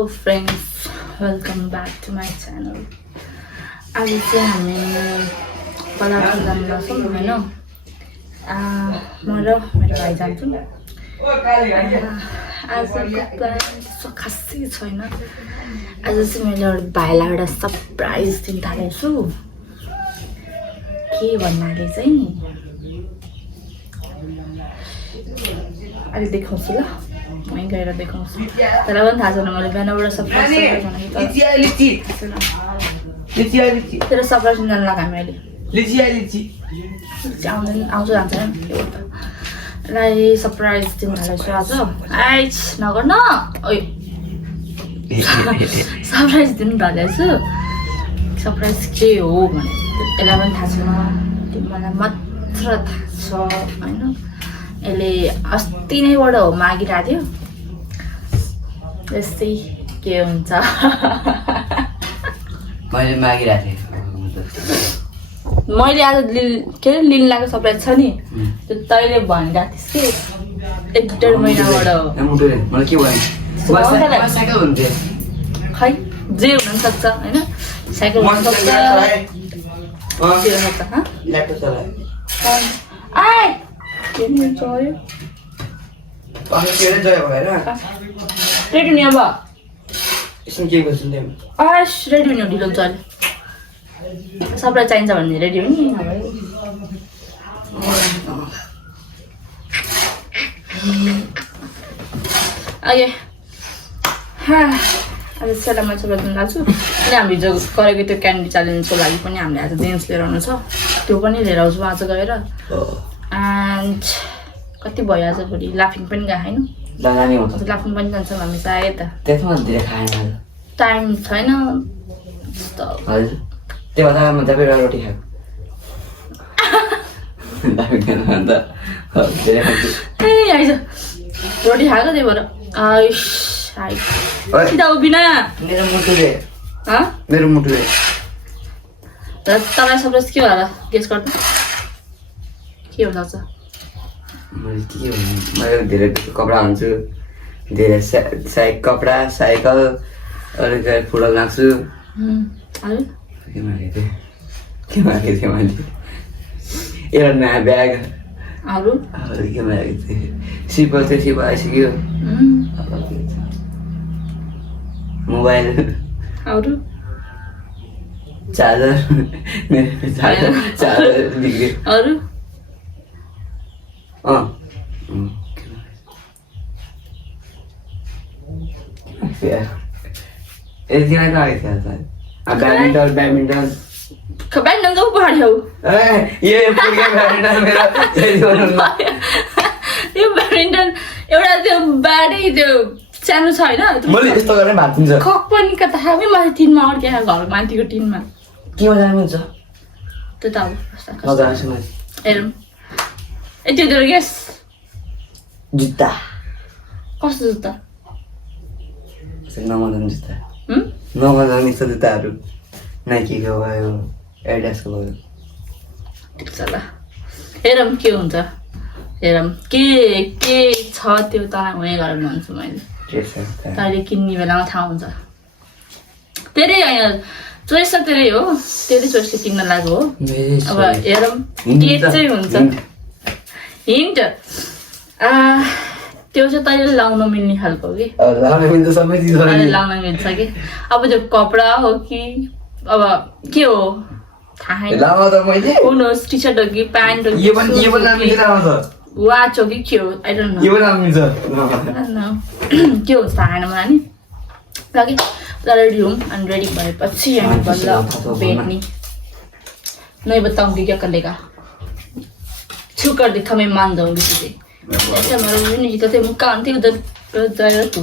Hello friends, welcome back to my channel. आज चाहिँ हामी पलाफल जानु लाग्छौँ होइन म र मेरो भाइ जान्छौँ आजको प्लान त्यस्तो खासै छैन आज चाहिँ मैले एउटा भाइलाई एउटा सरप्राइज दिन थालेको छु के भन्नाले चाहिँ अहिले देखाउँछु ल मैं गएर देखाउँछु तर पनि थाहा छैन मैले बिहानबाट सरप्राइज तेरो सरप्राइज दिन जानु लाग्यो हामी अहिले आउँछ जान्छ लाई सरप्राइज दिन थालेको छु आज आइच नगर न सरप्राइज दिन थालेको छु सरप्राइज के हो भने यसलाई पनि थाहा छैन मलाई मात्र थाहा छ होइन यसले अस्ति नैबाट हो मागिरहेको थियो यस्तै के हुन्छ मैले मागिरहेको थिएँ मैले आज के अरे लिन लागेको सरप्राइज छ नि त्यो तैँले भनिरहेको थिइस् कि 1.5 महिनाबाट हो मलाई के भन्यो साइकल हुन्थ्यो खै जे हुन सक्छ होइन साइकल हुन सक्छ ल्यापटप चलायो आइ के नि चल्यो रेडी हुने अब यसमा के गर्छु नि आश रेडी हुने ढिलो हुन्छ अहिले सबलाई चाहिन्छ भने रेडी हो नि नभए ओके आज सेला माछा बजाउनु लाग्छु अनि हामी हिजो गरेको त्यो क्यान्डी च्यालेन्जको लागि पनि हामीले आज जेन्स लिएर आउनु छ त्यो पनि लिएर आउँछु आज गएर एन्ड कति भयो आज भोलि लाफिङ पनि गएको होइन लाफिङ पनि जान्छौँ हामी सायद टाइम छैन त्यो भन्दा म तपाईँ रोटी खाएको ए आइज रोटी खाएको त्यही भएर आइस आइस सिधा उभिना मेरो मुटुले तपाईँ सरप्राइज के होला गेस गर्दा के हुन सक्छ मैले के भन्नु मैले धेरै कपडा हुन्छु धेरै कपडा साइकल अरू फुटबल लाग्छु अरू के मागेको थिएँ मैले एउटा नयाँ ब्याग अरू के मागेको थिएँ सिपल थियो सिपल आइसक्यो मोबाइल अरू चार्जर चार्जर बिग्रियो अरू यतिलाई त आएको थियो ब्याडमिन्टन ब्याडमिन्टन त पहाड्यो यो ब्याडमिन्टन एउटा त्यो ब्याडै त्यो सानो छ होइन मैले यस्तो गरेर भाँचिन्छ खक पनि कता खाबे माथि टिनमा अड्क्या घर माथिको टिनमा के मजा हुन्छ त्यो त अब हेरौँ ए त्यो त्यो गेस जुत्ता कस्तो जुत्ता नमजाउने जुत्ता नमजाउने छ जुत्ताहरू नाइकीको भयो एडिडासको भयो ठिक छ ल हेरौँ के हुन्छ हेरौँ के छ त्यो त उयो गरेर भन्छु मैले तैँले किन्ने बेलामा थाहा हुन्छ तेरै होइन चोइस त तेरै हो तेरै चोइसले किन्न लाग्यो हो अब हेरौँ के चाहिँ हुन्छ हिन्ट त्यो चाहिँ तैँले लाउन मिल्ने खालको कि लाउन मिल्छ कि अब त्यो कपडा हो कि अब के हो थाहा हुनुहोस् टी सर्ट हो कि प्यान्ट हो कि वाच हो कि के हो आई डोन्ट नो के हुन्छ थाहा छैन मलाई नि ल कि रेडी हौँ अनि रेडी भएपछि हामी बल्ल भेट्ने नहीं बताऊंगी क्या करेगा छू कर दिखा मैं मान जाऊंगी तुझे ऐसे हमारा नहीं जीता थे मुक्का आंटी उधर जाएगा तू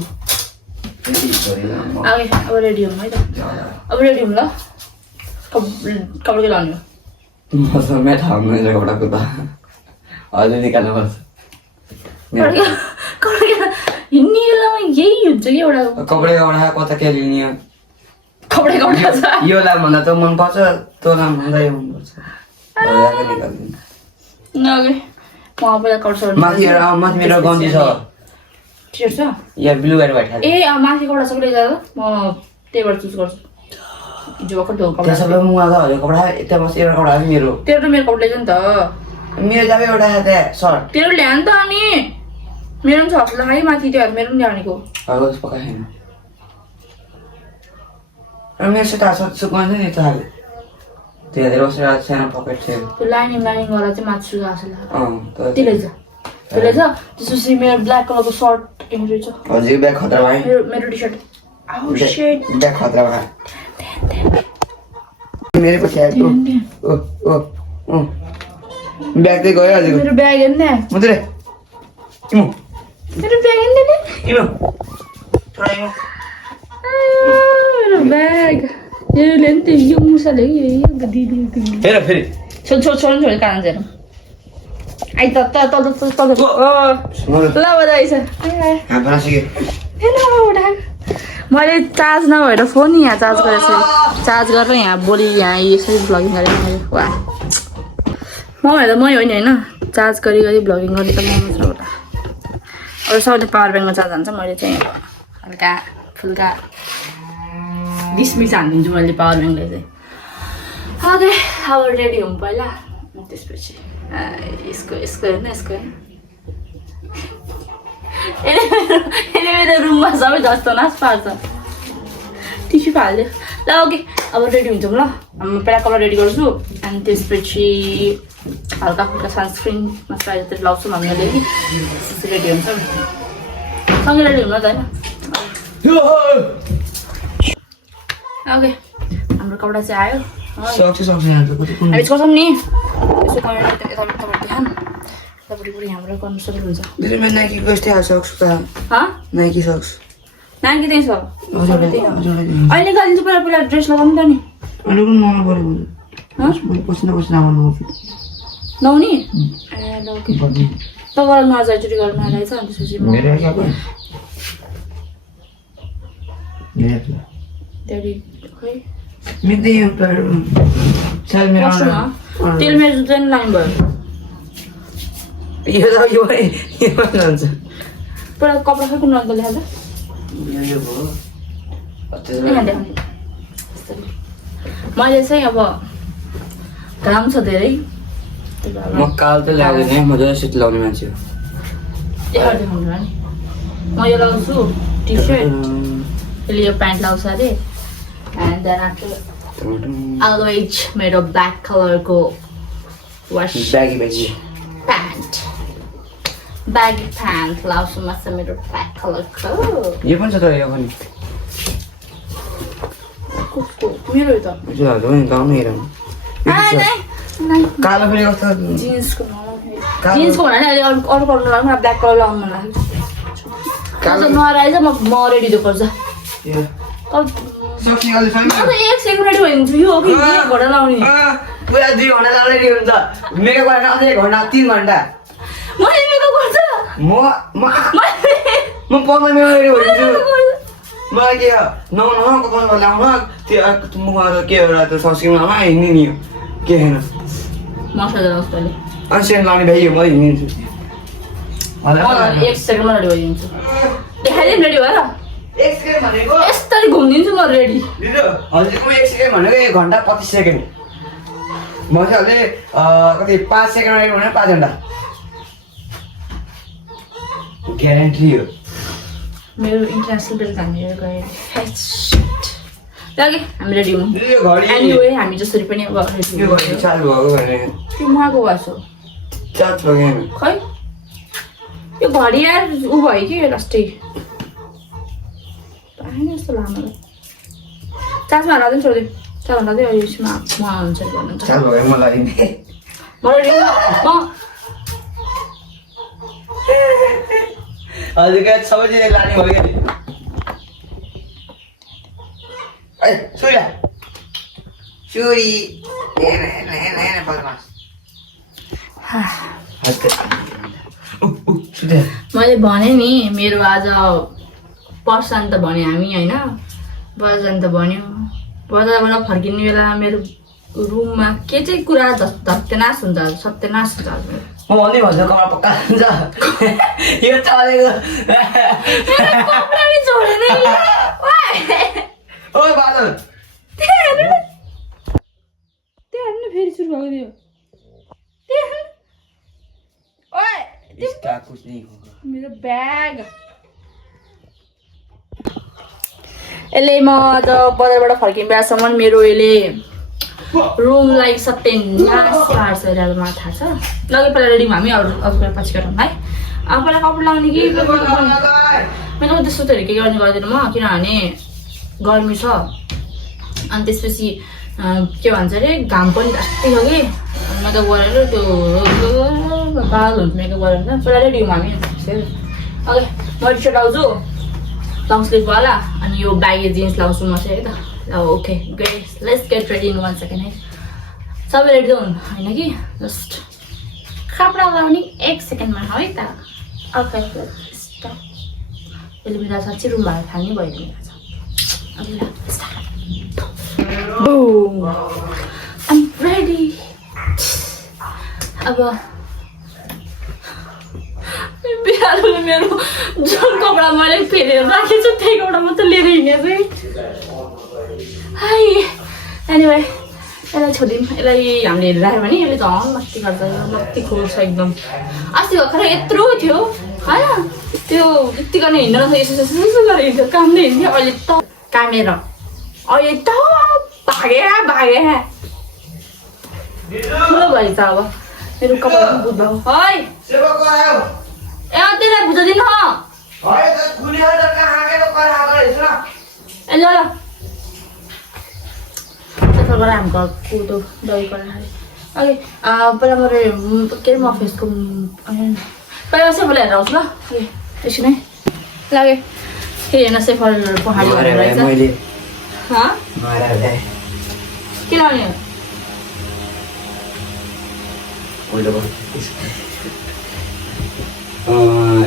आगे अब रेडी हूँ मैं अब रेडी हूँ ला कपड़े के लाने मौसम में था हमने जो कपड़ा कुता आज निकालना बस कपड़े हिन्नी लामा यही हुन्छ कि एउटा कपडे कता के लिने कपडे यो लाम भन्दा त मन पर्छ त्यो लाम भन्दा यो मन पर्छ नगे म पहिला कट्छ माथि मेरो गन्जी छ टी-सर्ट छ या ब्लू एन्ड व्हाइट ए माथि कपडा छ कि जाँदा म त्यहीबाट चुज गर्छु हिजो भर्खर धोएको कपडा त्यसो भए मुगा त कपडा यता बस एउटा कपडा मेरो तेरो र मेरो कपडा ल्याइज नि त मेरो जाबे एउटा त्यहाँ सर्ट तेरो ल्याए नि त अनि मेरो पनि छ हप्ला है माथि त्यो मेरो पनि ल्याउनेको हगस पकाएन र मेरो सेट आछ सुकाउँछ नि त हाले त्यो धेरै बसेर सानो पकेट थियो त्यो लाइनिङ वाला चाहिँ माथि सुगा जस्तो लाग्यो तर त्यो ल्याइज त्यसपछि मेरो ब्ल्याक कलरको सर्ट किन्नु रहेछ हजुर ब्याग खतरा भयो मेरो मेरो टी-सर्ट आउ शिट ब्याग खतरा भयो मेरो पछि आएको ओ ओ ब्याग चाहिँ गयो हजुर मेरो ब्याग हेर्न मुद्रे किमो मेरो ब्याग हेर्न किमो ट्राइमो मेरो ब्याग यो ल्याउनु त यो मुसाले यो दिदी हेर फेरि छोड कान चाहिँ आई त ल बधाई छ हाम्रो सिके मैले चार्ज नभएर फोन यहाँ चार्ज गरेको छु चार्ज गरेर यहाँ बोली यहाँ यसरी भ्लगिङ गरेँ मैले वा म होइन होइन चार्ज गरी भ्लगिङ गर्ने त म मात्र होला अरू सबैले पावर ब्याङ्कमा चार्ज हान्छ मैले चाहिँ हल्का फुल्का 20 मिनट हानिदिन्छु मैले पावर ब्याङ्कले चाहिँ ओके अब रेडी हुँ पहिला त्यसपछि यसको हेर्न यसले मेरो रुममा सबै जस्तो नाच पार्छ टिस्यु फाल्यो ल ओके अब रेडी हुन्छौँ ल म पहिला कलर रेडी गर्छु अनि त्यसपछि हल्का फुल्का सनस्क्रिन मोइस्चराइजर लाउँछौँ हामीले कि त्यसपछि रेडी हुन्छ सँगै रेडी हुनु त होइन ओके हाम्रो कपडा चाहिँ आयो हामी गर्छौँ नि यसो तपाईँहरू ध्यान तपाईँले हाम्रो गर्नु सजिलो हुन्छ नाइकी कस्तै हाल्छ सक्स त नाइकी सक्स नाइकी त्यही छ अहिले गालिन्छ पहिला ड्रेस लगाउनु त नि नहुने ए ल ओके त गरेर नजा एकचोटि गरेर नआइरहेछ अनि त्यसपछि त्यहाँदेखि खै तेल मेरो जुत्ता नि लाइन भयो पुरा कपडा खै कुन रङको लेखाल्दा मैले चाहिँ अब घाम छ धेरै म कालो त लगाउँदैन म जस्तो लगाउने मान्छे हो देखाउनु नि म यो लगाउँछु टी-सर्ट यसले यो प्यान्ट लगाउँछ अरे एन्ड देन आफ्टर अलवेज मेरो ब्ल्याक कलरको वास ब्यागी प्यान्ट लगाउँछु मस्त मेरो ब्ल्याक कलरको यो पनि छ त यो पनि कस्तो मेरो त कालो फेरि कस्तो जिन्सको जिन्सको भन्नाले अहिले अरू कलर लगाउनु ब्ल्याक कलर लगाउनु मन लाग्यो नआएर म रेडी दिनु पर्छ एक सेकेन्ड रेडी भइदिन्छु यो हो कि एक घन्टा लाउने पुरा 2 घन्टा लाउने हुन्छ मेकअप गर्न अझै 1 घन्टा 3 घन्टा मैले मेकअप गर्छु म पक्का मेरो रेडी भइदिन्छु मलाई के नहुनु कपाल ल्याउनु त्यो मुखमा के एउटा त्यो सस्किम लाउनु हिँड्ने नि के होइन मसाज लगाउँछु पहिले अनि सेन्ट लाउने भ्याइयो म हिँडिदिन्छु एक सेकेन्डमा रेडी भइदिन्छु देखाइदिउँ रेडी भएर 1 सेकेन्ड भनेको यस्तरी घुमिदिन्छु म रेडी हजुरको 1 सेकेन्ड भनेको 1 घन्टा 25 सेकेन्ड म चाहिँ अहिले कति 5 सेकेन्ड रेडी भने 5 घन्टा ग्यारेन्टी हो मेरो इन्टरनेसनल ड्रेस हामीले गए लगे हामी रेडी हौँ एनीवे हामी जसरी पनि अब रेडी यो घडी चालु भएको भने त्यो उहाँको भएछ चार्ज भयो खै यो घडी यार उ भयो कि लास्टै आएन जस्तो लामो चार्जमा हाल्दा पनि छोडिदिउँ चार्ज हाल्दा चाहिँ यसमा उहाँ हुन्छ भन्नुहुन्छ चालु भयो मलाई म रेडी हजुरका सबैजना लाने भयो नि ए सुया सुरी हेन बदमास मैले भने नि मेरो आज पर्सन त भन्यो हामी होइन बजार त भन्यो बजारबाट फर्किने बेला मेरो रुममा के चाहिँ कुरा सत्यनाश हुन्छ सत्यनाश हुन्छ म भन्दै भन्छु कपडा पक्का हुन्छ यो चलेको कपडा नि छोडेन ओइ बादल त्यहाँ फेरि सुरु भएको थियो ओए इसका कुछ नहीं होगा मेरो ब्याग यसले म त बजारबाट फर्किने बेलासम्म मेरो यसले रुमलाई सत्यानाश पार्छ मलाई थाहा छ लगे पहिला रेडी हामी अरू पछि गरौँ है अब पहिला कपडा लाउने कि मेरो त्यस्तो के गर्ने गर्दैन म किनभने गर्मी छ अनि त्यसपछि के भन्छ अरे घाम पनि जस्तै छ कि मेकअप गरेर त्यो बाल हुन्छ मेकअप गरेर पहिला रेडी हौँ हामी ओके म टी सर्ट लाउँछु लङ स्लिभवाला अनि यो ब्यागी जिन्स लाउँछु म चाहिँ है त ल okay great let's get ready in 1 second है सबै रेडी हुनु होइन कि जस्ट कपडा लाउने 1 सेकेन्डमा है त ओके यसले मेरो साँच्चै रुम भाडा फाल्ने भइदिएको छ Boom! I'm ready. अब बिहारले मेरो जुन कपडा मैले फेरेर राखेको छु त्यही कपडा मात्रै लिएर हिँडेको हाई एनिवे यसलाई छोडिदिउँ यसलाई हामीले हेरेर राख्यो भने यसले झन् मस्ती गर्छ मस्ती खोल्छ एकदम अस्ति भर्खर यत्रो थियो होइन त्यो यति गर्ने हिँड्दैन यसो यसो गरेर हिँड्थ्यो काम नै हिँड्थ्यो अहिले त कामेर अहिले त भागे ठुलो भयो त अब मेरो कपडा पनि बुझ्नु है ए त्यसलाई बुझाइदिनु ए ल त्यसबाट हामी घरको दही गरेर अघि पहिला मेरो के अरे म फेसको पहिला सेफल हेरेर आउँछु ल त्यसो नै लागे के हेर्न सेफल पहाडी रहेछ के लाउने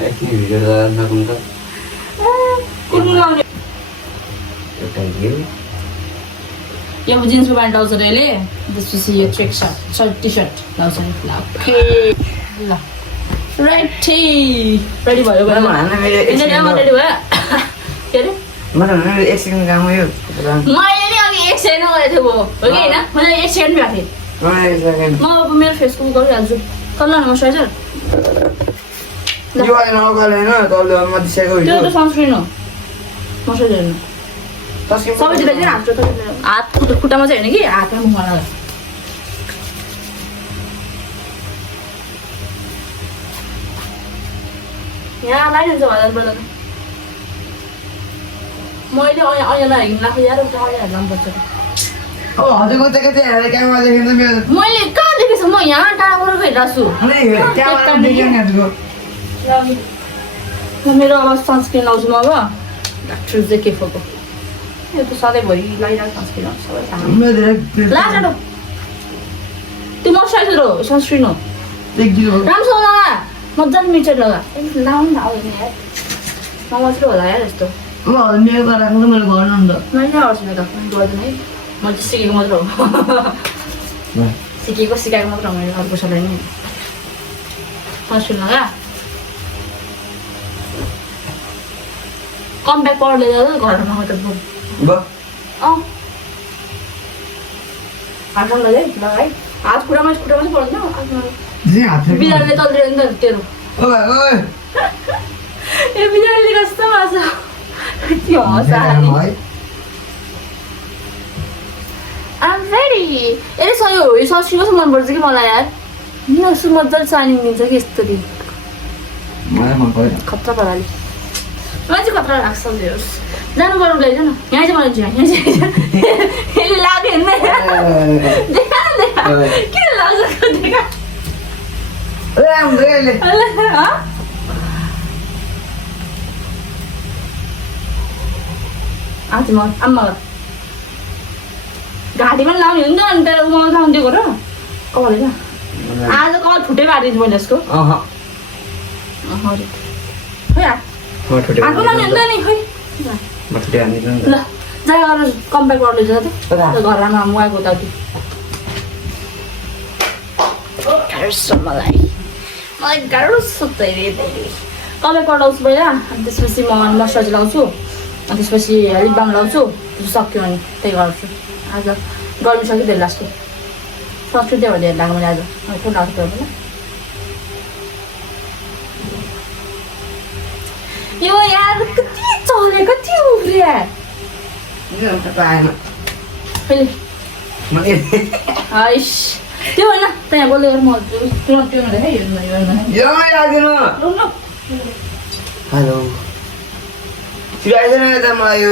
एकछिन भिडियो लगाउनु त कुन लाउने एउटा हिल यो जिन्सको प्यान्ट लाउँछ र यसले त्यसपछि यो ट्रेक सर्ट टी सर्ट लाउँछ ल ओके ल रेडी भयो रेडी भयो के अरे मलाई एक सेकेन्ड काम हो यो मैले नि अघि 1 सेकेन्ड गरेको थिएँ हो कि होइन मैले 1 सेकेन्ड भएको थिएँ म अब मेरो फेसको गरिहाल्छु कल न मोइस्चराइजर यो आएन अगाडि हैन तले म दिसेको त्यो त सनस्क्रिन हो मोइस्चराइजर हैन सबैतिर चाहिँ हात खुट्टामा चाहिँ होइन कि हातमा मुखमा लगाएर यहाँ लगाइदिन्छ बजारबाट मैले ऐना हेर्नु लाग्यो यार ऐना हेर्नु पर्छ हजुरको चाहिँ के चाहिँ क्यामेरा देखेन त मेरो मैले कहाँ देखेछु म यहाँ टाढाबाट हेरिरहेको छु क्यामेरा देखेन हजुरको मेरो अब सनस्क्रिन लाउँछु म अब डाक्टर चाहिँ के फोको यो त सधैँभरि लगाइरहेको सनस्क्रिन हो सबै थाहा लाटो त्यो मोइस्चराइजर हो सनस्क्रिन हो राम्रोसँग लगा मजाले मिक्सर लगा लाउनु आउँदैन यार नमात्रै होला यार यस्तो मेरो गराएको त मैले गर्नु नि त मैले गर्छु मेरो गर्दैन है म चाहिँ सिकेको मात्र हो सिकाएको मात्र हो मैले अर्को कसैलाई नि सनस्क्रिन लगा कम ब्याक पावरले गर्दा घरमा मात्र हातमा लगाइ लगाइ हात खुट्टामा चाहिँ पर्दैन बिरालोले तल्लियो नि त तेरो ए बिरालोले कस्तो माछ त्यो आम रेडी ए सयो यो सनस्क्रिन कस्तो मनपर्छ कि मलाई यार यस्तो मजाले साइनिङ दिन्छ कि यस्तो दिन खतरा पाराले मलाई चाहिँ खतरा लाग्छ जानु पर्नु लैज न यहाँ चाहिँ मलाई यहाँ चाहिँ लाग्यो देखा किन लाग्छ देखा आज म आम्मा घाँटीमा लाउने हुन्छ अनि तर उमा लाउनु दिएको र कपाल होइन आज कपाल फुटै पारिदिन्छु मैले यसको खै हातमा लाउने हुन्छ नि खै ल जाय गरेर कम्ब्याक गर्दै छ त घरमा मुवाको त मलाई मलाई गाह्रो सुत्दै रे कपाल कटाउँछु पहिला अनि त्यसपछि म मसाज लाउँछु अनि त्यसपछि लिप बाम लाउँछु त्यो सक्यो अनि त्यही गर्छु आज गर्नु सक्यो धेरै लास्टै सन्सक्रिन त्यही भएर धेरै लाग्यो मैले आज अनि थोरै लाग्छ होला यो यार कति चले कति उफ्रिया हाइस त्यो होइन त्यहाँ बोल्दै गरेर म त्यो नदेखाइ हेलो आइदिएन यता मलाई यो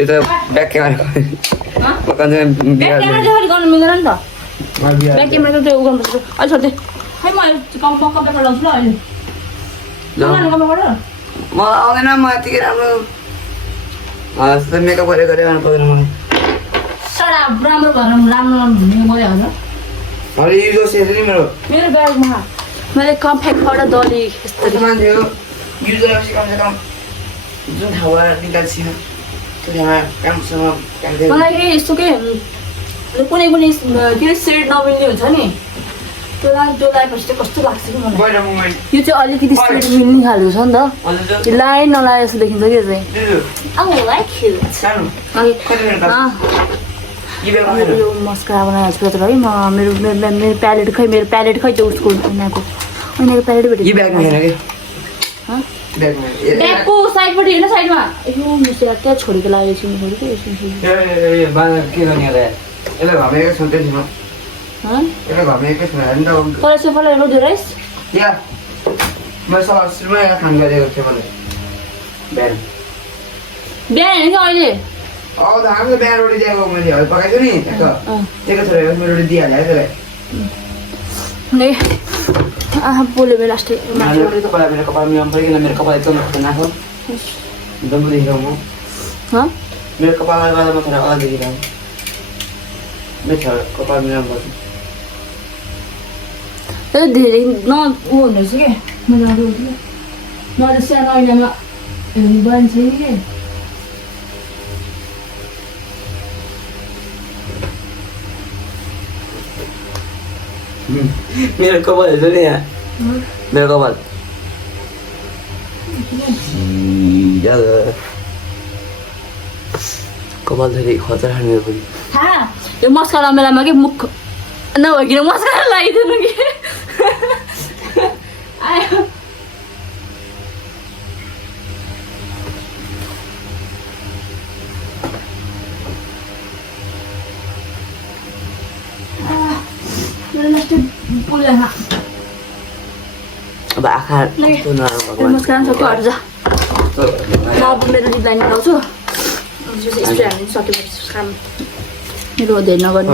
त ब्याक क्यामेरा गर्नु मिल्दैन नि त ब्याक क्यामेरा त त्यो उ गर्नुपर्छ अहिले छोड्दै खै म कम्प्युटर लाउँछु ल अहिले कम्प्युटर मलाई आउँदैन म यतिकै राम्रो मेकअप गरेर गर्नु पर्दैन मलाई सारा राम्रो भएर राम्रो घुम्नु गइहाल्छ अरे यो सेसरी मेरो ब्यागमा मैले कम्प्याक्टबाट दली यस्तो मान्छे हो युजर कमसे कम जुन ठाउँबाट निकाल्छ त्यो ठाउँमा कामसँग मलाई के यस्तो के कुनै कुनै के सेड नमिल्ने हुन्छ नि त्यो लगाएपछि चाहिँ कस्तो लाग्छ कि मलाई यो चाहिँ अलिकति सेड मिल्ने खालको छ नि त लाए नलाए जस्तो देखिन्छ कि चाहिँ यो मस्कारा बनाइहाल्छु त है म मेरो प्यालेट खै त्यो उसको ऐनाको प्यालेट भेटेँ ब्यागको साइडपट्टि होइन साइडमा यो मिसेर त्यहाँ छोडेको लागेको छु फलाइ रोज राइस बिहान होइन कि अहिले बिहान रोटी दिएको मैले पकाएको नि त्यही छोडेर मेरो रोटी दिइहाल्यो है त्यसलाई बोल्यो मेरो लास्टै मेरो कपाल मिलाउनु पऱ्यो किन मेरो कपाल एकदम खतरनाक हो एकदम देखिरहेको म मेरो कपाल अलग मात्र अलग देखिरहेको मेरो कपाल मिलाउनु पर्छ धेरै न ऊ हुँदैछ कि मैले सानो ऐनामा हेर्नु बन्छ कि मेरो कपाल हेर्छ नि यहाँ मेरो कपाल कपाल धेरै खतरा मेरो पनि यो मस्कारा मेलामा के मुख नभइकन मस्कारा लगाइदिनु कि आयो अब आँखा मस्कारा सक्यो हट्छ म अब मेरो लिप लाइन लगाउँछु स्प्रे हाल्नु सकेपछि काम मेरो धेरै नगर्नु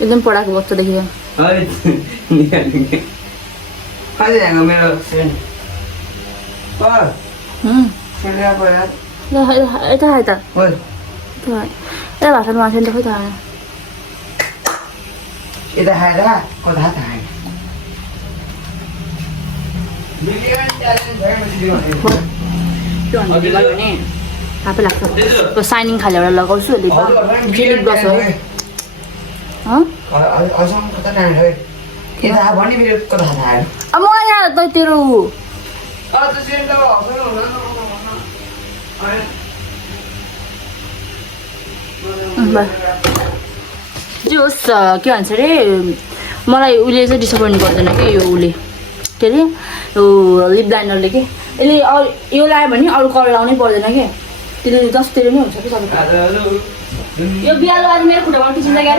एकदम पढाएको बच्चा देखियो यता खाए त यता भाषामा मान्छे त खोइ थाहा यता खाएर कता थाहा भने थापै लाग्छ त्यो साइनिङ खाले एउटा लगाउँछु लिप ग्लस हो अब मलाई यहाँ त तेरो जोस् के भन्छ अरे मलाई उसले चाहिँ डिसपोइन्ट गर्दैन कि यो उसले के अरे यो लिप लाइनरले कि यसले यो लगायो भने अरू कलर लाउनै पर्दैन कि त्यसले जसतिर नै हुन्छ कि सबैको यो बिहालो आज मेरो खुट्टाबाट किसिन्छ क्या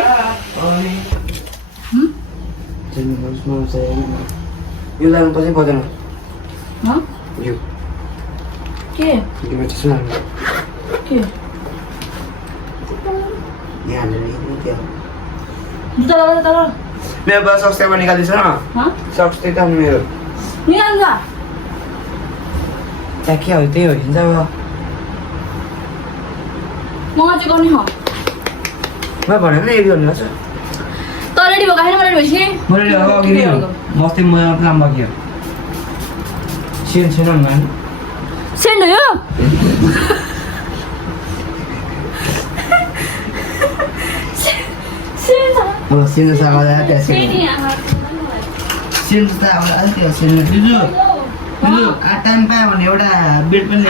यो लाग्नु पछि पर्दैन यो के मेरो बस सक्स त्यहाँ निकालिदिन्छ न सक्स त्यही त मेरो निकाल्नु त्यहाँ के हो त्यही हो हिँड्छ अब मलाई चाहिँ गर्ने हो म भनेर नै गर्नु लाग्छ त रेडी भएको छैन मलाई भएपछि मैले अघि नै मस्ती म लाम्बा के सेन छैन सेन्ड हो यो सिन सागा त्यहाँ सिन सिन त अब अलिक सिन दिजु दिजु टाइम पायो भने एउटा बेड पनि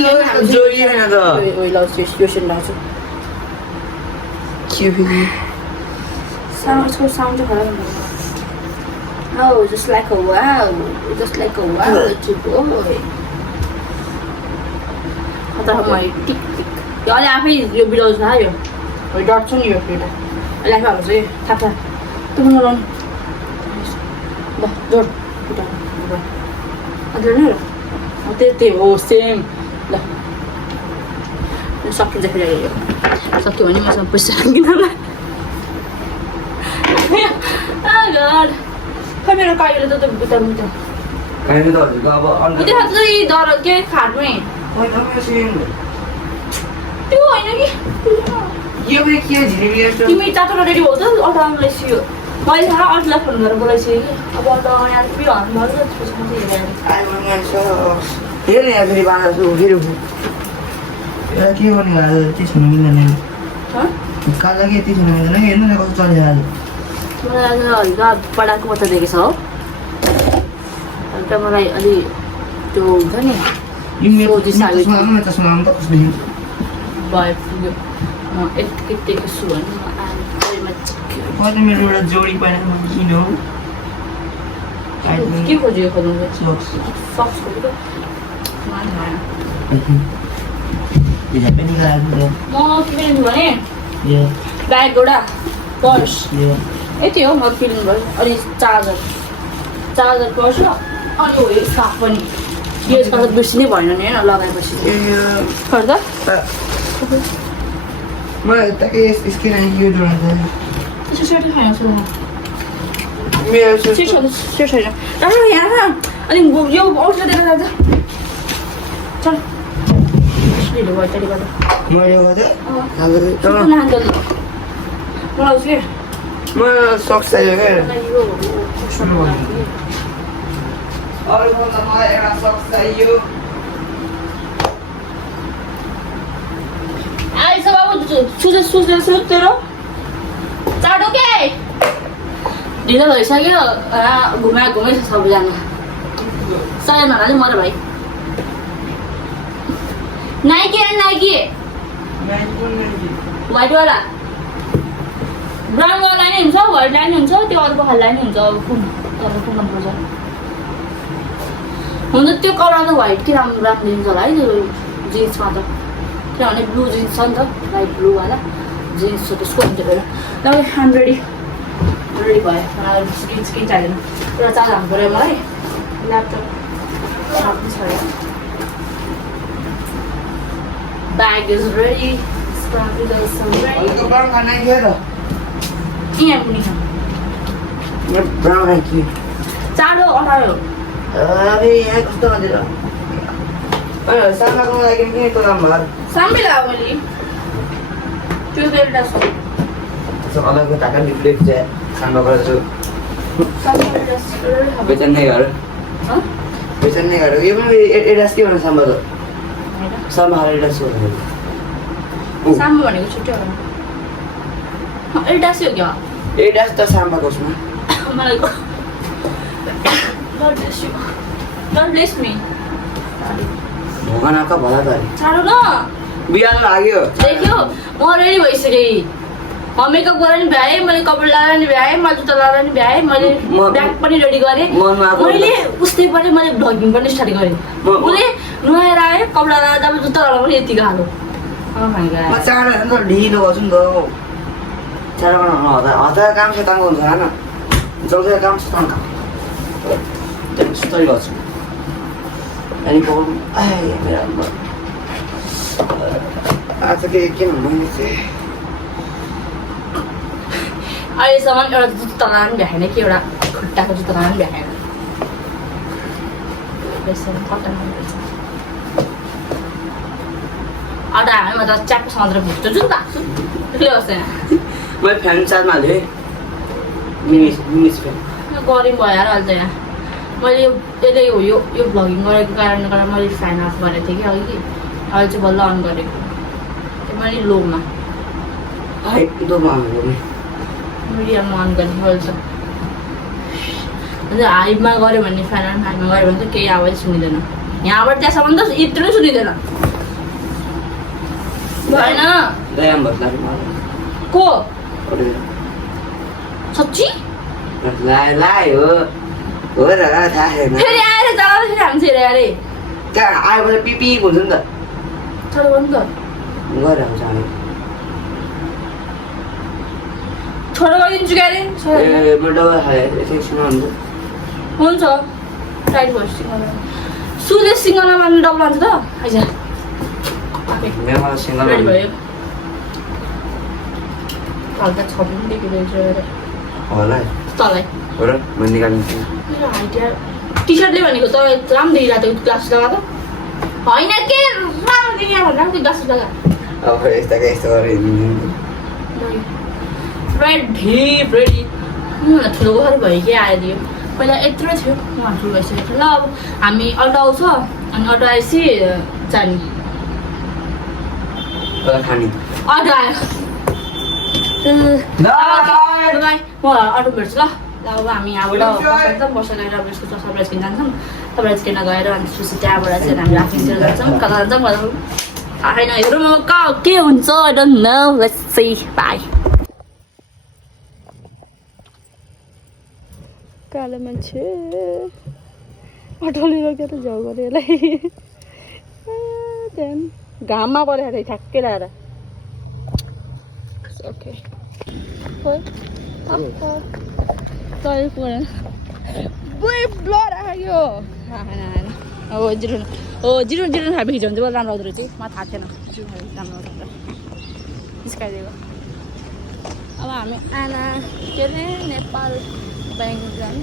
ल्याएर जोडी हैन त ओइ ल यो सेन्ड लाग्छ के फेरि Sound चाहिँ खराब हुन्छ Oh, just like a wow, just like a wow, little boy. Kata hamai tik tik. Yo ale आफै यो बिलाउज ना यो. यो डट छ नि यो फेरि. अहिले आफै हाल्छ यो थाहा छ. त्यो पनि लाउनु. ल जोड. उता. अझै न. त्यही हो सेम. ल. यो सकिन्छ फेरि यो. सक्यो भने मसँग पैसा किनला. Oh god. खै मेरो काइले त भित्र भित्र काइले त हजुरको अब अन्त त्यो चाहिँ डर के खाटमै त्यो होइन कि यो पनि के झिलिमिली जस्तो तिमी तातो रेडी हो त अटाउनुलाई सियो मैले थाहा अरूलाई फोन गरेर बोलाइसकेँ कि अब अन्त यहाँ फेरि हर्न गर्छ त्यसपछि हेर यहाँ फेरि बाँधा छु फेरि के गर्ने आज के छुनु मिल्दैन काजा के यति छुनु मिल्दैन हेर्नु न कस्तो चलिरहेको आज मलाई आज हल्का पढाएको मात्र दिएको छ हो हल्का मलाई अलि त्यो हुन्छ नि भयो पुग्यो म यतिकै दिएको छु भने मेरो एउटा जोडी पाएन किन हो के खोज्यो खोज्नु सक्स खोज्यो म के किन्छु भने ब्याग एउटा पर्स यति हो म किन्नु भयो अनि चार्जर पर्स अनि हो स्कार्फ पनि यो स्कार्फ बेसी नै भएन नि होइन लगाएपछि गर्दा मलाई ताकि स्किन यो जोड्दा त्यसो सेट खान छु मेरो सेट छैन राम्रो यहाँ अनि यो आउटले दिएर जान्छ चल छिटो भयो त्यसले गर्दा मैले गर्दा मलाई के म सक्स चाहियो क्या आइस बाबु सुझ तेरो चाटो के ढिलो भइसक्यो घुमेछ सबैजना सबैजना चाहिँ मऱ्यो भाइ नाइकी व्हाइटवाला ब्राउनवाला नै हुन्छ व्हाइट लाइन हुन्छ त्यो अर्को खाललाई नै हुन्छ कुन मनपर्छ हुन त त्यो कलर त व्हाइट के राम्रो देखिन्छ होला है त्यो जिन्समा त किनभने ब्लू जिन्स छ नि त लाइट ब्लूवाला जिन्स छ त्यसको हुन्छ बेला ल आम रेडी भयो मलाई स्किन चाहिँदैन एउटा चार्ज हाल्नु पऱ्यो मलाई ल्यापटप छ ब्याग इज रेडी यहाँ पनि चाँडो अठायो अरे यहाँ कस्तो भनेर सामाको लागि के त दाम भयो सामै लाग्यो मैले त्यो बेलुटा छ अलगको ढाका निक्लेको छ सामाको छु बेचन नै घर यो पनि एडास के भन्नु सामा त सामा हालेर एडास हो सामा भनेको छुट्टै हो एडास हो क्या एडास त सामाको उसमा मलाई God bless me. भगवानका भला गरे चाँडो न बिहान लाग्यो देख्यो म रेडी भइसकेँ म मेकअप गरेर नि भ्याएँ मैले कपडा लगाएर नि भ्याएँ मैले जुत्ता लगाएर नि भ्याएँ मैले ब्याग पनि रेडी गरेँ मैले उस्तै पनि मैले भ्लगिङ पनि स्टार्ट गरेँ उसले नुहाएर आयो कपडा लगाएर जब जुत्ता लगाएर पनि यतिको हाल्यो म चाँडो ढिलो गर्छु नि त चाँडो हतार काम सेताङ्गो हुन्छ होइन जल्दी काम सेताङ्ग सुतरी गर्छु अनि मेरो आज के भन्नु चाहिँ अहिलेसम्म एउटा जुत्ता लगाएर पनि भ्याएन कि एउटा खुट्टाको जुत्ता लगाएर पनि भ्याएन अटा हाल्यो म त च्याप्प समुद्र भुट्छु जुत्ता एक्लै बस्दैन मैले फ्यान चार्जमा हालेँ मिनिस फ्यान गरम भयो यार अहिले त यहाँ मैले यसले हो यो भ्लगिङ गरेको कारणले गर्दा मैले फ्यान अफ गरेको थिएँ कि अघि कि अहिले चाहिँ बल्ल अन गरेको मैले लोमा मिडियममा अन गर्ने बल्छ अन्त हाइमा गऱ्यो भने फ्यान हाइमा गऱ्यो भने चाहिँ केही आवाज सुनिँदैन यहाँबाट त्यहाँसम्म त यत्रो सुनिँदैन भएन को सच्ची फेरि आएर चलाउँदाखेरि हामी फेरि अरे आएपछि पिपी हुन्छ नि त चलो भन्नु त गएर आउँछ छोडो गरिदिन्छु क्या अरे ए म डबल खाएँ एकछिन हुन्छ टाइट भयो सिङ्गल सुले सिङ्गलमा मान्नु डबल हुन्छ त आइज मेरो सिङ्गल रेडी भयो हल्का छ दिनदेखि रहेछ होला तँलाई हो र म निकालिदिन्छु मेरो हाइट यार टी सर्टले भनेको त राम्रो देखिरहेको थियो ग्लास लगा त होइन के राम्रो देखिया भनेर त्यो ग्लास लगा अब यस्तो गरेर हिँड्नु रेड ढिप रेडी ठुलो घर भयो कि आइदियो पहिला यत्रो थियो उहाँ ठुलो भइसकेको थियो ल अब हामी अल्टो आउँछ अनि अल्टो आएपछि जाने खाने अल्टो आयो म अटो भेट्छु ल अब हामी यहाँबाट बसेर गएर यसको चसा ब्राइज किन जान्छौँ ब्राइज किन गएर अनि त्यसपछि त्यहाँबाट चाहिँ हामी राफ्टिङतिर जान्छौँ कता जान्छौँ होइन हेरौँ के हुन्छ I don't know let's see by कालो मान्छे अटोले रोक्यो त झ्याउ गऱ्यो यसलाई त्यहाँदेखि घाममा परेको थियो ठ्याक्कै लगाएर ओके ब्लर आयो हो जिरो जिरो खाएर खिच्यो भने चाहिँ राम्रो आउँदो रहेछ मलाई थाहा थिएन जिरो खाएर राम्रो आउँदो निस्काइदिएको अब हामी आना के अरे नेपाल ब्याङ्क जाने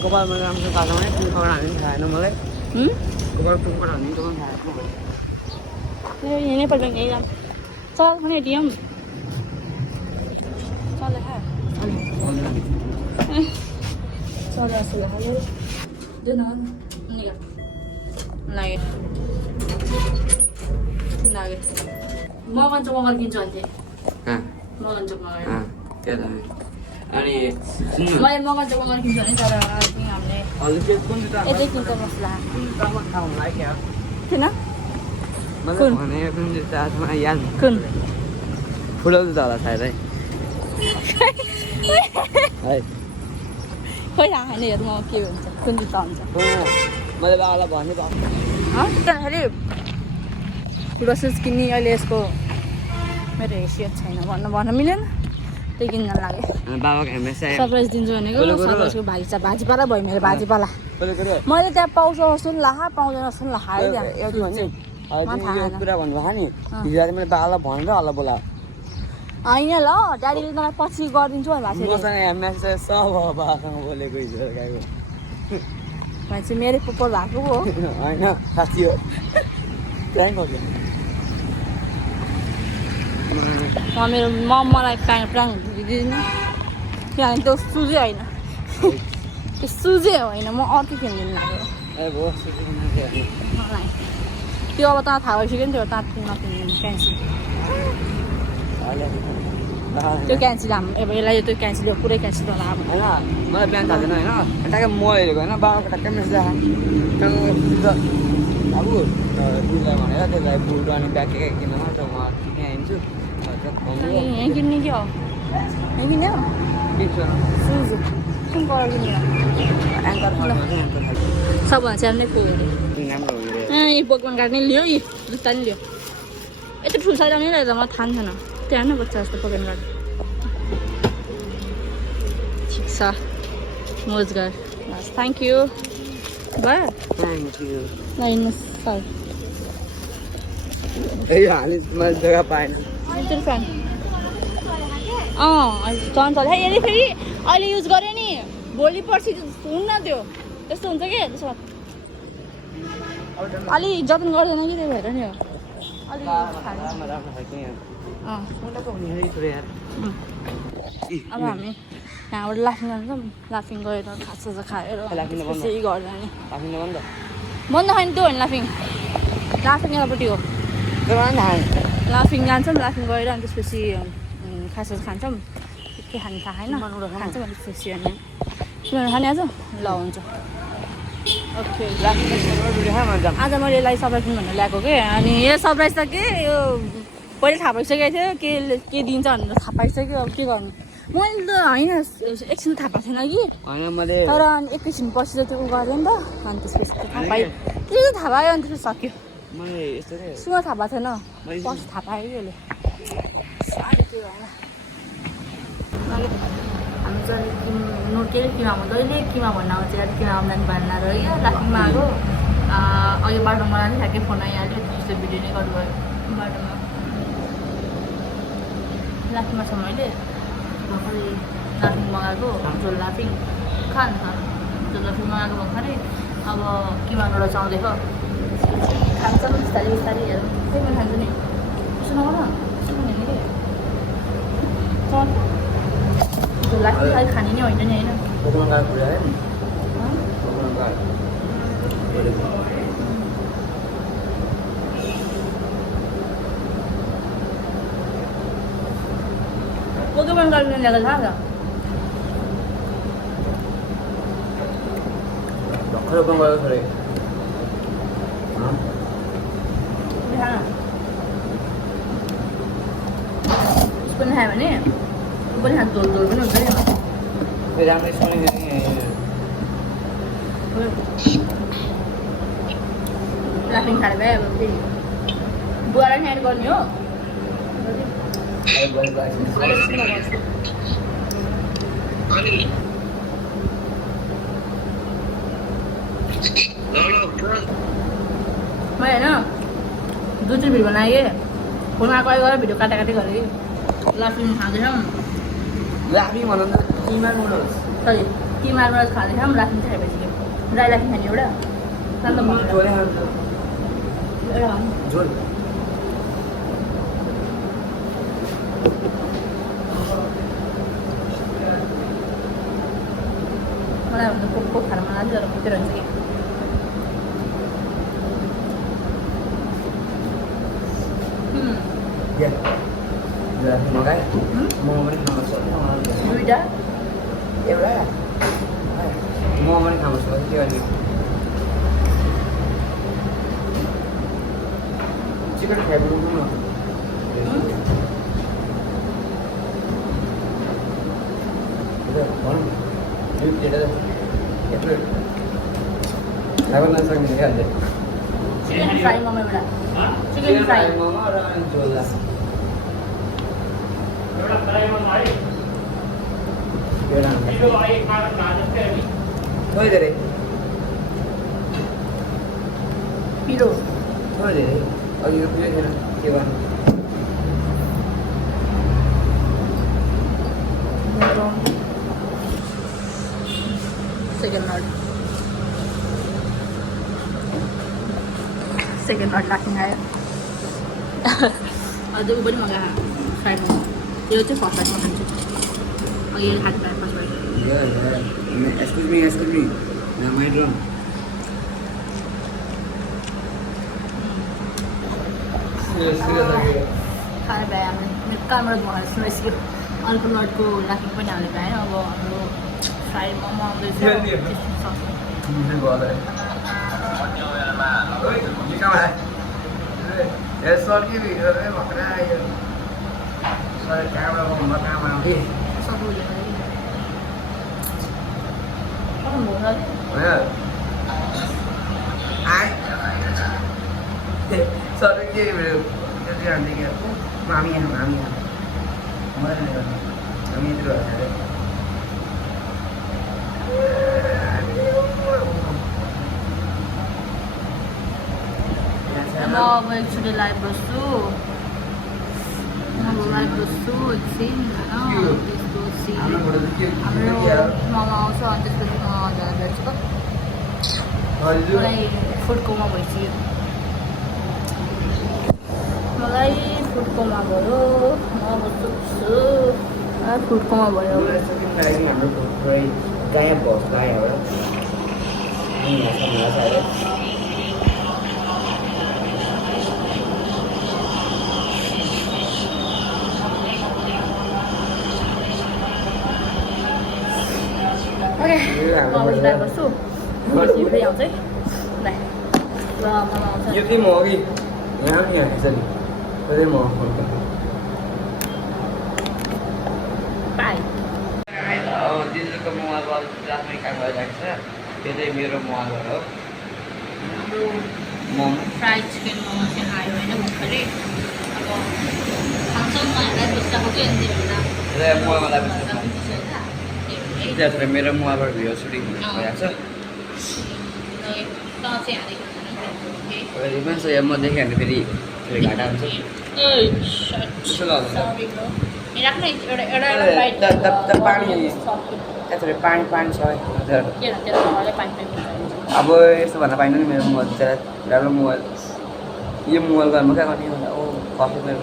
गोपालमा राम्रो खानु है कुकुर हाल्नु खाएन मलाई कुकुर हाल्नु त यहाँ नेपाल ब्याङ्क यही जाम चल पनि एटिएम चल चल मगन चोक किन्छु भन्थेँ मगन चोकमा अनि मैले मगन चोकमा किन्छु भने तर हामीले यतै किन्छ मसला थिएन कुन फुलाउँछ होला सायद है खोइ थाहा छैन हेरौँ म के हुन्छ कुन जुत्ता हुन्छ मैले बाबालाई भन्ने त्यहाँखेरि ग्रोसरिज किन्ने अहिले यसको मेरो हैसियत छैन भन्न मिलेन त्यही किन्न लाग्यो बाबाको सरप्राइज दिन्छु भनेको सरप्राइजको भाजीपाला भयो मेरो भाजीपाला मैले त्यहाँ पाउँछ जस्तो नि लाखा पाउँदैन जस्तो नि लाखा कुरा भन्नुभयो नि हिजो मैले बाबालाई भनेर होला बोलायो होइन ल ड्याडीले तँलाई पछि गरिदिन्छु भनेको बाबासँग बोलेको हिजो मान्छे मेरै पोपर भएको हो होइन साँच्ची हो मेरो मलाई प्राङ दिदिनँ किनभने त्यो सुजै होइन त्यो सुजै होइन म अर्कै किनिदिनु लाग्यो मलाई त्यो अब तँ थाहा भइसक्यो नि त्यो नकिनिदिनु क्यान्सिल त्यो क्यान्सिल अब यसलाई त्यो क्यान्सिल पुरै क्यान्सिल होला अब होइन मलाई बिहान थाहा छैन होइन ट्याक्कै म हेरेको होइन बाबाको ट्याक्कै मेसेज बाबु तिमीलाई भनेर त्यसलाई बुट अनि ब्याग के किन्न त म किनिदिन्छु यहाँ किन्ने के हो यहाँ किन्यो सुज कुन कलर किन्यो सबभन्दा चाहिँ नै पुग्यो यी पोकमान कार्ड नै लियो यी जुत्ता नि लियो यत्रो ठुलो साइज आउने रहेछ मलाई थाहा छैन त्यहाँ न बच्चा जस्तो पोकेन कार्ड ठिक छ मोज गर बस थ्याङ्क यू भयो ल हिँड्नुहोस् सर मैले जग्गा पाएन त्यो फ्यान चल्छ यसले फेरि अहिले युज गऱ्यो नि भोलि पर्सि हुन्न त्यो त्यस्तो हुन्छ कि त्यसो अलि जतन गर्दैन कि त्यही भएर नि हो अलि सुन्दा त हुने छोरे यार अब हामी यहाँबाट लाफिङ जान्छौँ लाफिङ गएर खाजा खाएर लाफिङ त बन्द। त्यसपछि घर जाने आफ्नो बन्द बन्द खाने त्यो होइन लाफिङ लाफिङ यतापट्टि हो लाफिङ जान्छौँ लाफिङ गएर अनि त्यसपछि खाजा खान्छौँ के खाने थाहा छैन खान्छौँ अनि त्यसपछि अनि किनभने खाने आज ल हुन्छ ओके आज मैले यसलाई सरप्राइज भनेर ल्याएको के अनि यो सरप्राइज त के यो पहिला थाहा भइसकेको थियो के दिन्छ भनेर थाहा पाइसक्यो अब के गर्ने मैले त होइन एकछिन थाहा पाएको छैन कि होइन मैले तर अनि एकैछिन पछि त त्यो उ गरेँ नि त अनि त्यसपछि त थाहा पायो त्यो चाहिँ थाहा पायो अनि त्यसपछि सक्यो मैले यस्तो के सुन थाहा भएको थिएन पछि थाहा पायो कि यसले साह्रै त्यो होइन हामी चाहिँ नोटेर किमा हुँदैन किमा भन्न आउँछ यार किमा आम्दानी भन्न रह्यो लाफिङमा आएको अघि बाटोमा नि ठ्याक्कै फोन आइहाल्यो त्यस्तो भिडियो नै गर्नुभयो बाटोमा लाफिङमा छ मैले भर्खरै लाफिङ मगाएको झोल लाफिङ खान्छ झोल लाफिङ मगाएको भर्खरै अब किमाबाट चाउँदैछ खान्छ बिस्तारै बिस्तारै हेरौँ त्यही पनि खान्छ नि त्यसो नगर त्यसो भने नि झोल लाफिङ अलिक खाने नै होइन नि होइन पोकेमोन कार्ड ल्याएको थाहा छ भर्खर ओपन गरेको छोरे उस पनि खायो भने ऊ पनि खान्छ झोल झोल पनि हुन्छ नि राम्रै सुनेको लाफिङ खाएर गयो अब फेरि बुवालाई नि एड गर्ने हो मैं होइन दुई तिन भिडियो बनाएँ फोनमा कल गरेर भिडियो काटाकाटी गरेँ लाफिङ खाँदैछौँ लाफिङ भन्नु त किमा नुडल्स सरी किमाबाट खाँदैछौँ लाफिङ चाहिँ खाइपछि ड्राई लाफिङ खाने एउटा झोले खान्छ एउटा झोल मलाई भन्दा कोकको खाना मन लाग्छ तर भुटेर हुन्छ कि मगाएँ मोमो पनि खानु सक्छ दुईवटा एउटा मोमो पनि खानु सक्छ के गर्ने चिकन खाइबु न भनौँ खाइबु नसक्ने के हाल्छ चिकन फ्राई मोमो एउटा चिकन फ्राई मोमो र झोल थोरै धेरै पिरो थोरै धेरै अघि यो पिरो थिएन के गर्नु सेकेन्ड नट लाफिङ आयो अझै ऊ पनि मगाएको फ्राई मोमो यो चाहिँ फर्स्ट टाइममा खान्छु अघि यसले खानु पाएँ first time Excuse me. Am I wrong? खाने पाएँ हामीले मेरो कामबाट भएर सुनेको अर्को लटको लाफिङ पनि हाल्ने पाएँ अब हाम्रो फ्राई मोमो आउँदैछ Mami terus ada. म अब एकचोटि लाइभ बस्छु एकछिन त्यसपछि हाम्रो मोमो आउँछ अनि त्यसपछि म झन् भेट्छु मलाई फुडकोमा भइसक्यो मलाई फुडकोमा भयो म बस्छु फुडकोमा भयो गायब बस्दा एउटा ओके म उता बस्छु बस्छु फेरि आउँछ है ल ल मलाई आउँछ यो के म अघि यहाँ पनि हालेको छ नि त्यही म बाई दिदीको मोबाइल राख्ने काम गरिरहेको छ त्यो चाहिँ मेरो मोबाइल हो मोमो फ्राइड चिकन मोमो चाहिँ आयो होइन भर्खरै अब खान्छौँ भनेर बसिरहेको थियो अनि त्यही भएर मोबाइललाई त्यहाँतिर मेरो मोबाइलबाट भिडियो सुटिङ भइरहेको छ मान्छे म देखेँ भने फेरि घाटा हुन्छ त्यहाँतिर पानी पानी छ अब यस्तो भन्न पाइनँ नि मेरो मोबाइल चाहिँ राम्रो मोबाइल यो मोबाइल घरमा क्या गर्ने भन्दा ओ कफी मेरो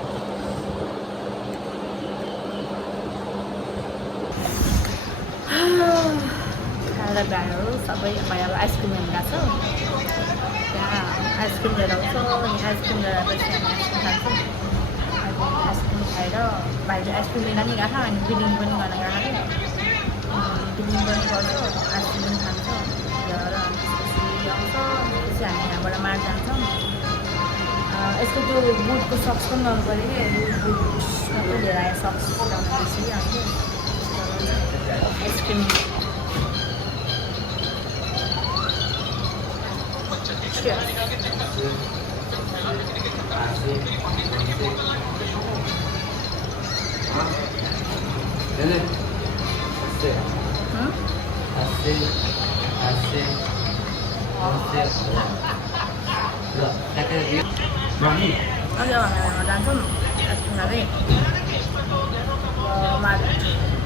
खाएर भ्यायो सबै अब आइसक्रिम हेर्नु गएको छ त्यहाँ आइसक्रिम लिएर आउँछ अनि आइसक्रिम लिएर आएपछि हामी आइसक्रिम खान्छौँ आइसक्रिम खाएर भाइले आइसक्रिम लिन नि गएको अनि बिलिङ पनि गर्न गएको थियो बिलिङ पनि गर्छ आइसक्रिम पनि खान्छ लिएर त्यसपछि आउँछ त्यसपछि हामी यहाँबाट मार जान्छौँ यसको त्यो बुटको सक्स पनि लाउनु पऱ्यो कि बुट मात्रै लिएर आयो सक्स लाउनु त्यसरी आउँछ आइसक्रिम अझ हामी जान्छौँ आइसक्रिम खाँदै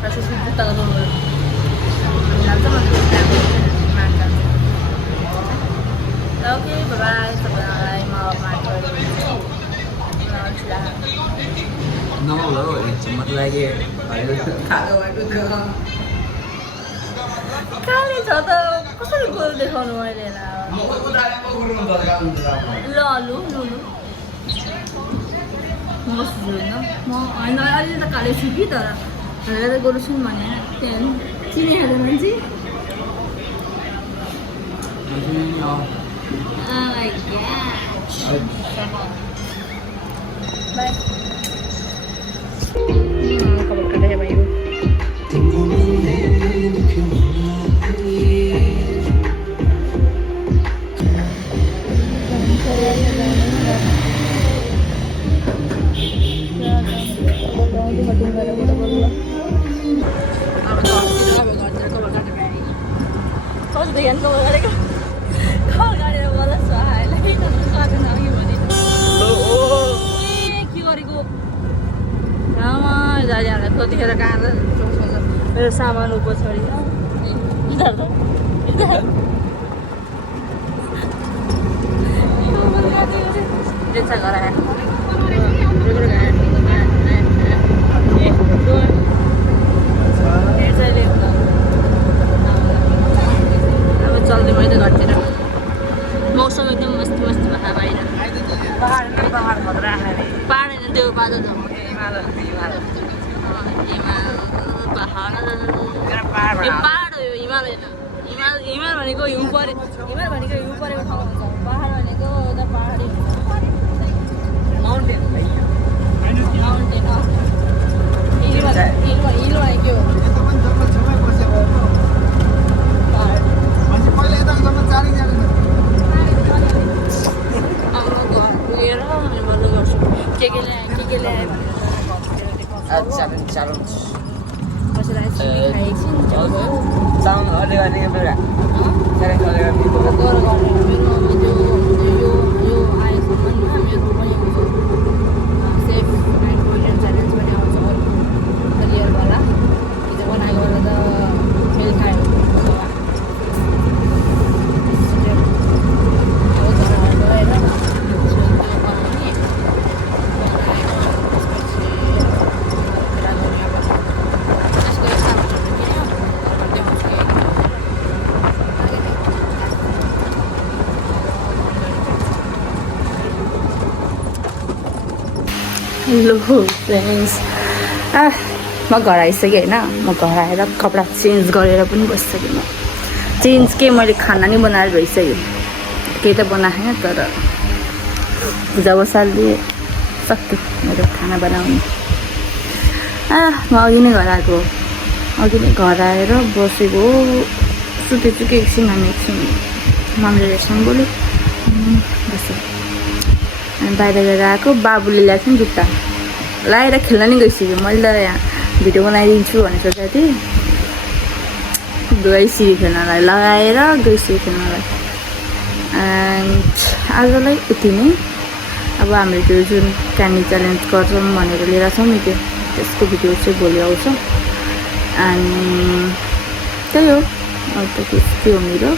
त्यसपछि जुत्ताको दोकान जान्छौँ माग जान्छौँ ओके बाई तपाईँलाई म माग खाली छ त कसरी गोरु देखाउनु मैले ल लु लु लु म कस्तो होइन म होइन अहिले त काले छु कि तर हेरेर गोरु छु भने त्यहाँ चिनिहाल्यो मान्छे बाई खबर काटेर भयो Yan ko wala ko. Kau gak wala sahai lagi nak suatu lagi mana? Oh. Kau hari ko. Nama jalan aku tiada kan. मेरो सामान ऊपर छोड़ी इधर तो इधर जैसा कर रहा है चल्दै मैले घरतिर मौसम एकदम मस्त मस्त भएर बाहिर पहाड होइन त्यो बादल छ पहाड यो पहाड हो यो हिमाल होइन हिमाल भनेको हिउँ परेको ठाउँ हुन्छ पहाड भनेको यता पहाडी माउन्टेन हिल भनेको के ल्यायो हेलो फ्रेन्ड्स म घर आइसकेँ होइन म घर आएर कपडा चेन्ज गरेर पनि बसिसकेँ म चेन्ज के मैले खाना नि बनाएर गइसकेँ केही त बनाएन तर पूजा बसालले सक्यो मेरो खाना बनाउनु म अघि नै घर आएको अघि नै घर आएर बसेको सुतेछु कि एकछिन हामी एकछिन मम्मीसँग बोल्यो बस्यो अनि बाहिर गएर आएको बाबुले ल्याएको नि जुत्ता लगाएर खेल्न नि गइसक्यो मैले त यहाँ भिडियो बनाइदिन्छु भनेर सोचेको थिएँ गइसक्यो खेल्नलाई लगाएर गइसक्यो खेल्नलाई एन्ड आजलाई यति नै अब हामीले त्यो जुन क्यान्डी च्यालेन्ज गर्छौँ भनेर लिएर छौँ नि त्यसको भिडियो चाहिँ भोलि आउँछ अनि त्यही हो अब त के हो मेरो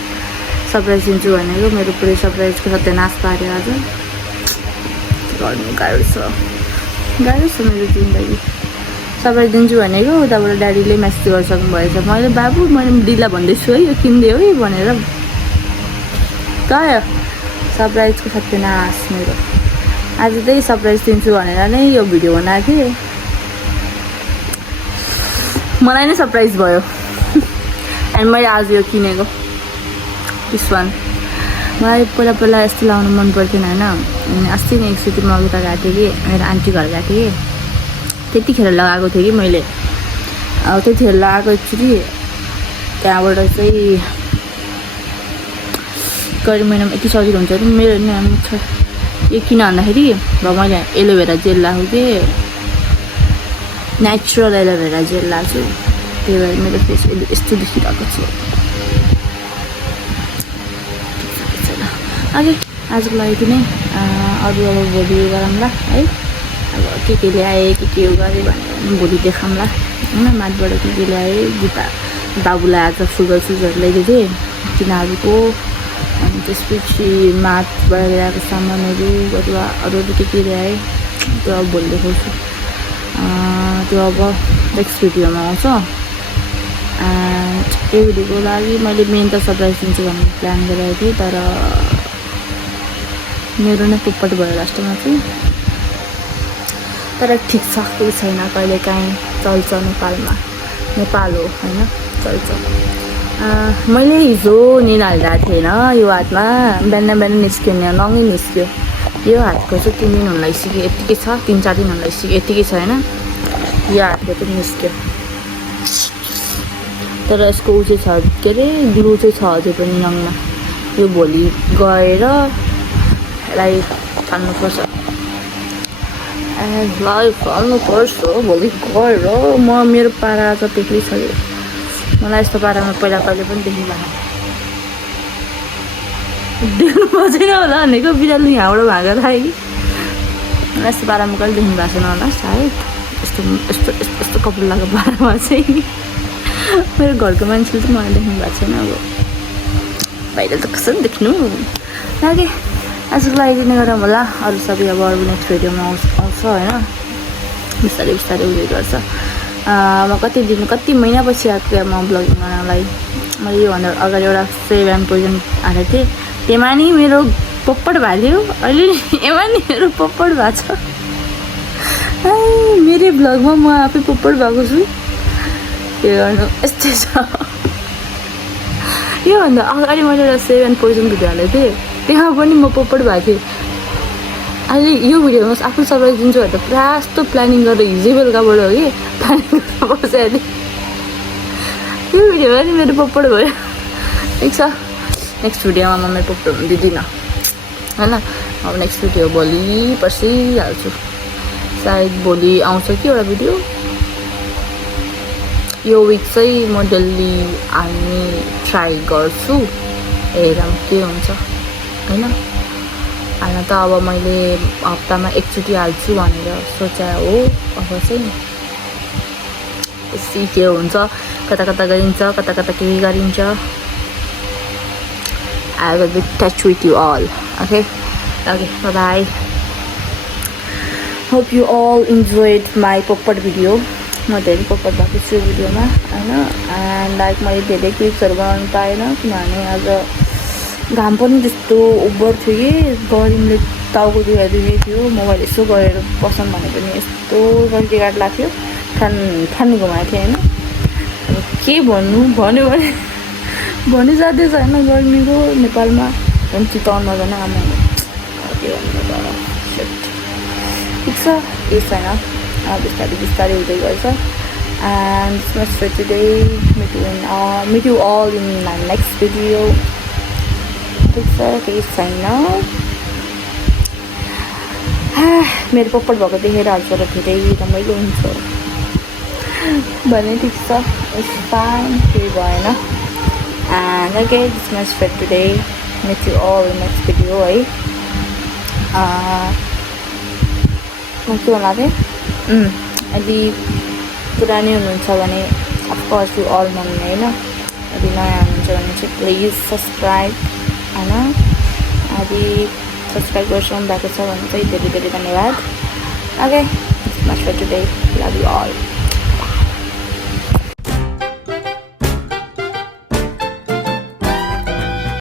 सरप्राइज दिन्छु भनेको मेरो पुरै सरप्राइजको सत्यानाश पार्यो आज गर्नु गाह्रो छ मेरो जिन्दगी सरप्राइज दिन्छु भनेको उताबाट ड्याडीले मेसेज गरिसक्नु भएछ मैले बाबु मैले दिदीलाई भन्दैछु है यो किनिदियो है भनेर गयो सरप्राइजको सत्यानाश मेरो आज त्यही सरप्राइज दिन्छु भनेर नै यो भिडियो बनाएको थिएँ मलाई नै सरप्राइज भयो अनि मैले आज यो किनेको दिस वान मलाई पहिला यस्तो लाउनु मन पर्थेन होइन अनि अस्ति नै एकचोटि म उता गएको थिएँ कि मेरो आन्टी घर गएको थिएँ कि त्यतिखेर लगाएको थिएँ कि मैले अब त्यतिखेर लगाएको एकचोटि त्यहाँबाट चाहिँ गरी महिनामा यति सजिलो हुन्छ नि मेरो नि यो किन भन्दाखेरि अब मैले एलोभेरा जेल लगाएको थिएँ नेचुरल एलोभेरा जेल लगाएको छु त्यही भएर मेरो फेस यस्तो देखिरहेको छु आजको लागि यति नै अरू अब भोलि गरौँला है अब के ल्याएँ के उयो गरेँ भनेर भोलि देखाउँला होइन माथबाट के ल्याएँ जुत्ता बाबुलाई आज सुजहरू ल्याइदिएको थिएँ तिनीहरूको अनि त्यसपछि माथबाट ल्याएको सामानहरू अथवा अरू के ल्याएँ त्यो अब भोलि देखाउँछु त्यो अब नेक्स्ट भिडियोमा आउँछ एन्ड यो भिडियोको लागि मैले मेन त सरप्राइज दिन्छु भन्ने प्लान गरेको थिएँ तर मेरो नै पोपट भयो लास्टमा चाहिँ तर ठिक छ केही छैन कहिले काहीँ चल्छ नेपाल हो होइन चल्छ मैले हिजो निहालिरहेको थिएन यो हातमा बिहान निस्क्यो नङै निस्क्यो यो हातको चाहिँ 3 दिन हुन लागिसक्यो यत्तिकै छ 3-4 दिन हुन लागिसक्यो यत्तिकै छ होइन यो हातको चाहिँ निस्क्यो तर यसको उ चाहिँ छ के अरे ग्लु चाहिँ छ अझै पनि नङमा यो भोलि गएर यसलाई फाल्नुपर्छ भोलि गएर मेरो पारा त बेग्लै छ मलाई यस्तो पारामा पहिला कहिले पनि देख्नु भएको छैन होला भनेको बिरालो यहाँबाट भागेर आयो कि मलाई यस्तो पारामा कहिले देख्नु भएको छैन होला सायद यस्तो कपडा लगाएको पारामा चाहिँ मेरो घरको मान्छेले चाहिँ मलाई देख्नु भएको छैन अब बाहिर त कसरी देख्नु लागे आजको लागि दिने गरौँ होला अरू सबै अब अरू नेक्स्ट भिडियोमा आउँछ होइन बिस्तारै उयो गर्छ म कति महिनापछि आएको म ब्लगिङ गर्नलाई मैले योभन्दा अगाडि एउटा सेभ एन्ड पोइजन हालेको थिएँ त्यसमा नि मेरो पोपट भाल्यो अहिले एमा नि मेरो पोपट भएको छ मेरै ब्लगमा म आफै पोपट भएको छु के गर्नु यस्तै छ योभन्दा अगाडि मैले एउटा सेभ एन्ड पोइजन भिडियो हालेको थिएँ त्यहाँ पनि म पोपट भएको थिएँ अहिले यो भिडियोमा आफू सरप्राइज दिन्छु भनेर पुरा जस्तो प्लानिङ गरेर हिजै बेलुकाबाट हो कि प्लानिङ गरेर बसेको थिएँ यो भिडियोमा नि मेरो पोपट भयो ठिक छ नेक्स्ट भिडियोमा म मेरो पोपट हुनु दिँदिनँ होइन अब नेक्स्ट भिडियो भोलि पर्सि हाल्छु सायद भोलि आउँछ कि एउटा भिडियो यो विक चाहिँ म डेली हाल्ने ट्राई गर्छु हेरौँ के हुन्छ होइन हाल्न त अब मैले हप्तामा एकचोटि हाल्छु भनेर सोचे हो अब चाहिँ यसै के हुन्छ कता गरिन्छ कता के गरिन्छ I will be in touch with you all. Okay, bye. Hope you all enjoyed my popped video. म धेरै पोपट भएको छु भिडियोमा होइन एन्ड लाइक मैले धेरै क्लिप्सहरू बनाउनु पाएन किनभने आज घाम पनि त्यस्तो ओभर थियो कि गरमले टाउको दुखाइ थियो मोबाइल यसो गरेर पसौँ भने पनि यस्तो गल्ती गाड लाग्थ्यो ठान्नु घुमाएको थियो होइन अब के भन्यो भने जाँदै छैन गर्मीको नेपालमा झन् चितवनमा झन् आमा के भन्नु त ठिक छ केही छैन बिस्तारै बिस्तारै हुँदै गर्छ and this much for today. Meet you all in my next video. ठिक छ केही छैन मेरो पप्पट भएको देखेर हाल्छ र धेरै रमाइलो हुन्छ भने ठिक छ इट्स फाइन केही भएन and okay this much for today. Meet you all in next video है म के भन्नु थिएँ यदि पुरानै हुनुहुन्छ भने अफकोर्स यु अल भन्ने होइन यदि नयाँ हुनुहुन्छ भने चाहिँ प्लिज सब्सक्राइब होइन यदि सब्सक्राइब गरिसक्नु भएको छ भने चाहिँ धेरै धेरै धन्यवाद okay much for today love you all